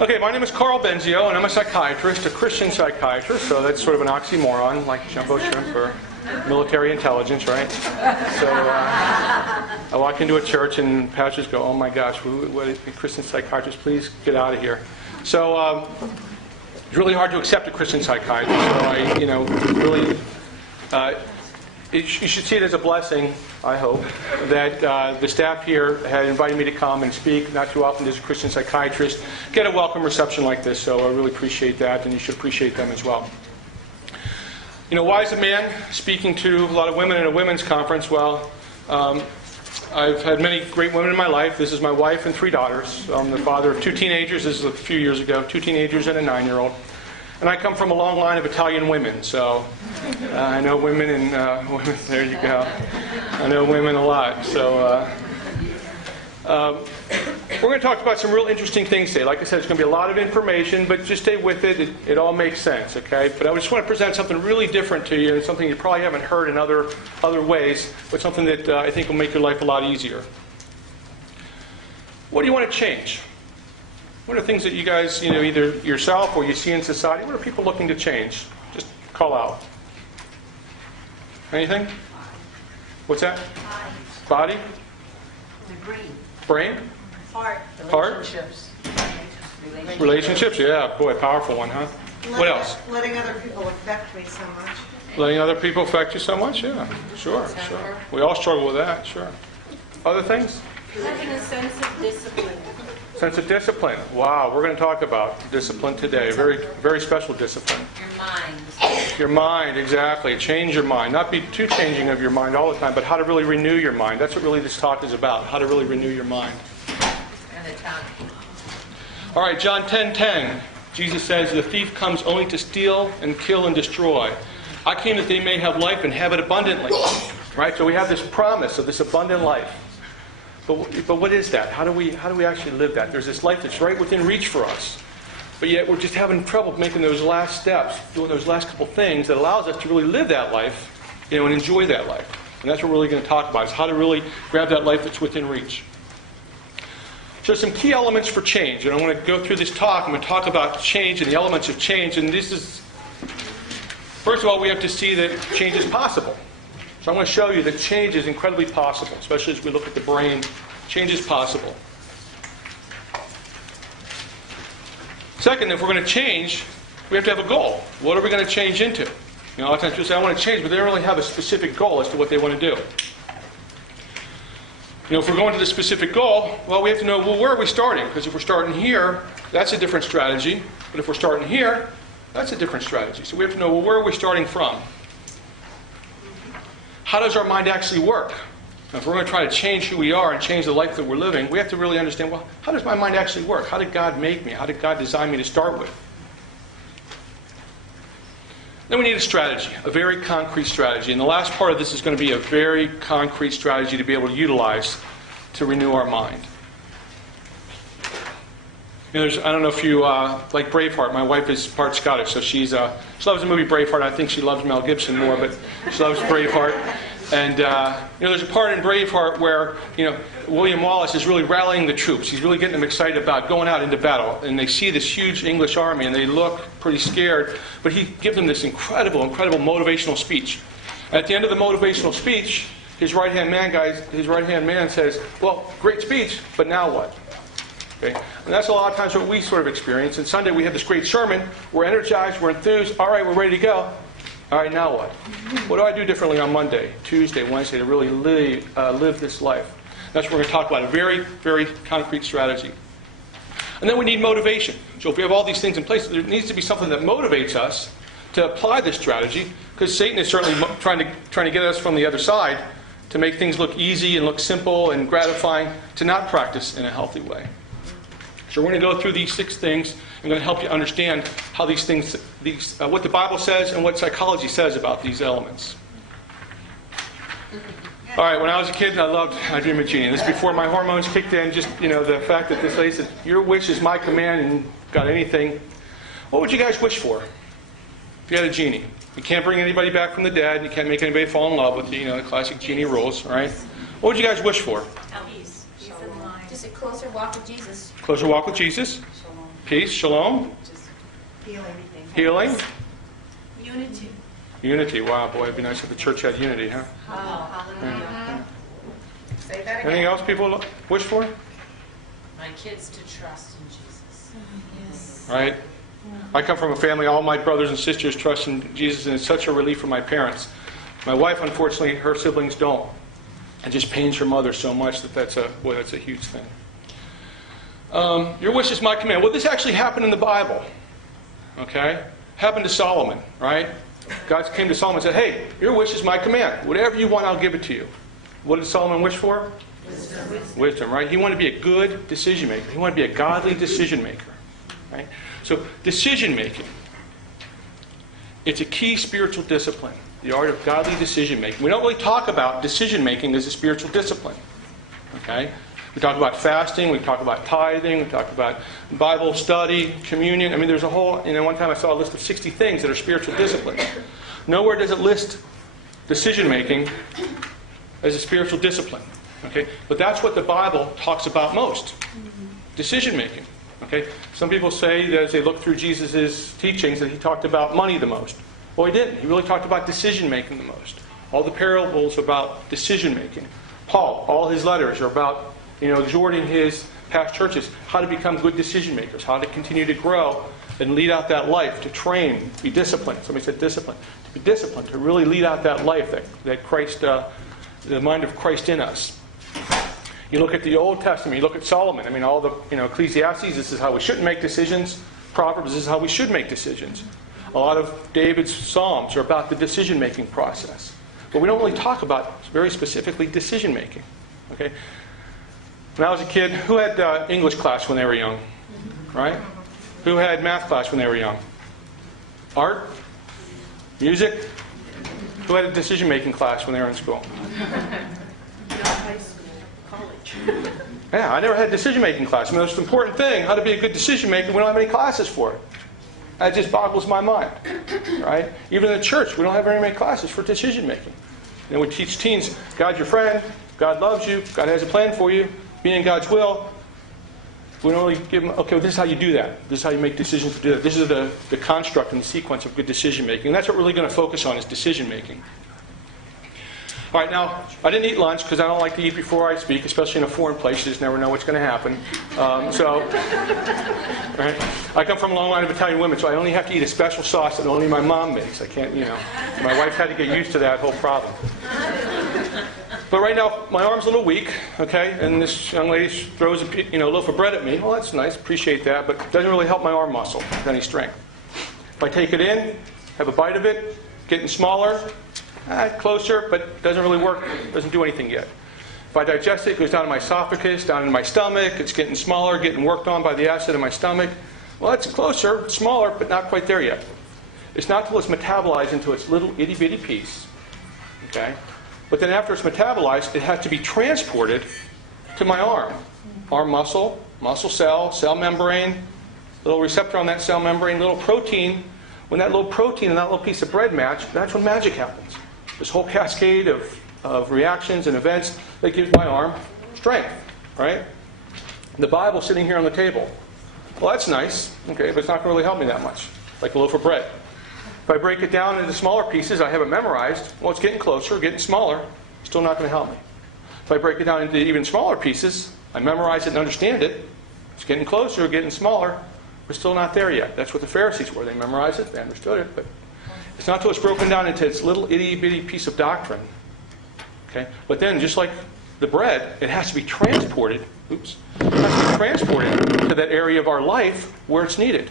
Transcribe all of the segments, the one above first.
Okay, my name is Karl Benzio, and I'm a psychiatrist, a Christian psychiatrist, so that's sort of an oxymoron, like jumbo shrimp or military intelligence, right? So I walk into a church and pastors go, "Oh my gosh, what a Christian psychiatrist, please get out of here." So it's really hard to accept a Christian psychiatrist, so you should see it as a blessing, I hope, that the staff here had invited me to come and speak. Not too often does a Christian psychiatrist get a welcome reception like this, so I really appreciate that, and you should appreciate them as well. Why is a man speaking to a lot of women at a women's conference? Well, I've had many great women in my life. This is my wife and 3 daughters. I'm the father of 2 teenagers. This is a few years ago, 2 teenagers and a 9-year-old. And I come from a long line of Italian women, so I know women and women. There you go. I know women a lot. So we're going to talk about some real interesting things today. Like I said, it's going to be a lot of information, but just stay with it. It all makes sense, okay? But I just want to present something really different to you, and something you probably haven't heard in other ways, but something that I think will make your life a lot easier. What do you want to change? What are things that you guys, either yourself or you see in society? What are people looking to change? Just call out. Anything? What's that? Body. Body? The brain. Brain? Heart. Relationships. Relationships, yeah. Boy, powerful one, huh? What else? Letting other people affect me so much. Letting other people affect you so much? Yeah, sure. We all struggle with that, sure. Other things? Having a sense of discipline. Sense of discipline. Wow, we're going to talk about discipline today. Very, very special discipline. Your mind. Your mind, exactly. Change your mind. Not be too changing of your mind all the time, but how to really renew your mind. That's what really this talk is about, how to really renew your mind. And the tongue. All right, John 10:10. Jesus says, "The thief comes only to steal and kill and destroy. I came that they may have life and have it abundantly." Right? So we have this promise of this abundant life. But what is that? How do we actually live that? There's this life that's right within reach for us. But yet we're just having trouble making those last steps, doing those last couple things that allows us to really live that life, and enjoy that life. And that's what we're really going to talk about, is how to really grab that life that's within reach. So some key elements for change. And I want to go through this talk. I'm going to talk about change and the elements of change. And this is, first of all, we have to see that change is possible. So I'm going to show you that change is incredibly possible, especially as we look at the brain. Change is possible. Second, if we're going to change, we have to have a goal. What are we going to change into? A lot of times people say, "I want to change," but they don't really have a specific goal as to what they want to do. If we're going to the specific goal, well, we have to know, well, where are we starting? Because if we're starting here, that's a different strategy. But if we're starting here, that's a different strategy. So we have to know, well, where are we starting from? How does our mind actually work? Now, if we're going to try to change who we are and change the life that we're living, we have to really understand, well, how does my mind actually work? How did God make me? How did God design me to start with? Then we need a strategy, a very concrete strategy. And the last part of this is going to be a very concrete strategy to be able to utilize to renew our mind. I don't know if you like Braveheart. My wife is part Scottish, so she loves the movie Braveheart. I think she loves Mel Gibson more, but she loves Braveheart. And there's a part in Braveheart where William Wallace is really rallying the troops. He's really getting them excited about going out into battle. And they see this huge English army, and they look pretty scared. But he gives them this incredible motivational speech. At the end of the motivational speech, his right-hand man says, "Well, great speech, but now what?" Okay? And that's a lot of times what we sort of experience. And Sunday we have this great sermon. We're energized. We're enthused. All right, we're ready to go. All right, now what? What do I do differently on Monday, Tuesday, Wednesday to really live this life? That's what we're going to talk about, a very, very concrete strategy. And then we need motivation. So if we have all these things in place, there needs to be something that motivates us to apply this strategy, because Satan is certainly trying to get us from the other side to make things look easy and look simple and gratifying, to not practice in a healthy way. So we're going to go through these 6 things. I'm going to help you understand how these things, what the Bible says and what psychology says about these elements. All right, when I was a kid, I loved I Dream of Jeannie. This is before my hormones kicked in. Just, the fact that this lady said, "Your wish is my command," and got anything. What would you guys wish for if you had a genie? You can't bring anybody back from the dead. You can't make anybody fall in love with you. The classic genie rules, right? What would you guys wish for? Peace of mind. Just a closer walk with Jesus. Closer walk with Jesus. Peace, shalom. Healing. Healing. Unity. Unity. Wow, boy, it'd be nice if the church had unity, huh? Oh, hallelujah. Say that again. Anything else people wish for? My kids to trust in Jesus. Yes. Right? I come from a family, all my brothers and sisters trust in Jesus, and it's such a relief for my parents. My wife, unfortunately, her siblings don't. It just pains her mother so much that's a huge thing. Your wish is my command. Well, this actually happened in the Bible. Okay? Happened to Solomon, right? God came to Solomon and said, hey, your wish is my command. Whatever you want, I'll give it to you. What did Solomon wish for? Wisdom, right? He wanted to be a good decision maker. He wanted to be a godly decision maker. Right? So, decision making. It's a key spiritual discipline. The art of godly decision making. We don't really talk about decision making as a spiritual discipline. Okay? We talk about fasting, we talk about tithing, we talk about Bible study, communion. I mean, there's a whole, one time I saw a list of 60 things that are spiritual disciplines. Nowhere does it list decision making as a spiritual discipline. Okay? But that's what the Bible talks about most. Decision making. Okay? Some people say that as they look through Jesus' teachings that he talked about money the most. Well, he didn't. He really talked about decision making the most. All the parables are about decision making. Paul, all his letters are about exhorting his past churches how to become good decision makers, how to continue to grow and lead out that life, to train, be disciplined. Somebody said discipline. To be disciplined, to really lead out that life that Christ, the mind of Christ in us. You look at the Old Testament, you look at Solomon. I mean, all the Ecclesiastes, this is how we shouldn't make decisions. Proverbs, this is how we should make decisions. A lot of David's Psalms are about the decision-making process. But we don't really talk about, very specifically, decision-making. Okay? When I was a kid, who had English class when they were young? Right? Who had math class when they were young? Art? Music? Who had a decision-making class when they were in school? High school, college. Yeah, I never had a decision-making class. The most important thing, how to be a good decision-maker, we don't have any classes for it. That just boggles my mind. Right? Even in the church, we don't have very many classes for decision-making. We teach teens, God's your friend, God loves you, God has a plan for you, be in God's will. We don't really give them, okay, well, this is how you do that. This is how you make decisions to do that. This is the construct and the sequence of good decision-making. And that's what we're really going to focus on is decision-making. All right, now, I didn't eat lunch because I don't like to eat before I speak, especially in a foreign place. You just never know what's going to happen. Right? I come from a long line of Italian women, so I only have to eat a special sauce that only my mom makes. I can't, My wife had to get used to that whole problem. But right now, my arm's a little weak, okay? And this young lady throws a loaf of bread at me. Well, that's nice. Appreciate that. But it doesn't really help my arm muscle with any strength. If I take it in, have a bite of it, getting smaller, closer, but doesn't really work. Doesn't do anything yet. If I digest it, it goes down to my esophagus, down in my stomach. It's getting smaller, getting worked on by the acid in my stomach. Well, it's closer, smaller, but not quite there yet. It's not until it's metabolized into its little itty-bitty piece. Okay? But then after it's metabolized, it has to be transported to my arm. Arm muscle, muscle cell, cell membrane, little receptor on that cell membrane, little protein. When that little protein and that little piece of bread match, that's when magic happens. This whole cascade of reactions and events that gives my arm strength, right? The Bible's sitting here on the table. Well, that's nice, okay, but it's not going to really help me that much, like a loaf of bread. If I break it down into smaller pieces, I have it memorized. Well, it's getting closer, getting smaller. Still not going to help me. If I break it down into even smaller pieces, I memorize it and understand it. It's getting closer, getting smaller. We're still not there yet. That's what the Pharisees were. They memorized it, they understood it, but it's not until it's broken down into its little itty-bitty piece of doctrine. Okay? But then, just like the bread, it has to be transported. It has to be transported to that area of our life where it's needed.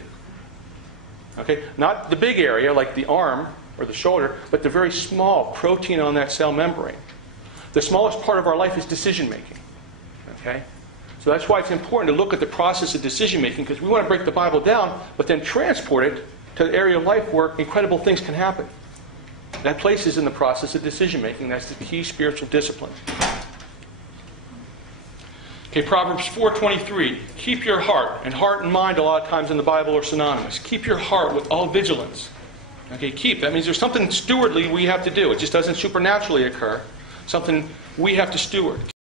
Okay? Not the big area like the arm or the shoulder, but the very small protein on that cell membrane. The smallest part of our life is decision making. Okay? So that's why it's important to look at the process of decision making, because we want to break the Bible down, but then transport it to the area of life where incredible things can happen. That place is in the process of decision making. That's the key spiritual discipline. Okay, Proverbs 4:23. Keep your heart. And heart and mind a lot of times in the Bible are synonymous. Keep your heart with all vigilance. Okay, keep. That means there's something stewardly we have to do. It just doesn't supernaturally occur. Something we have to steward.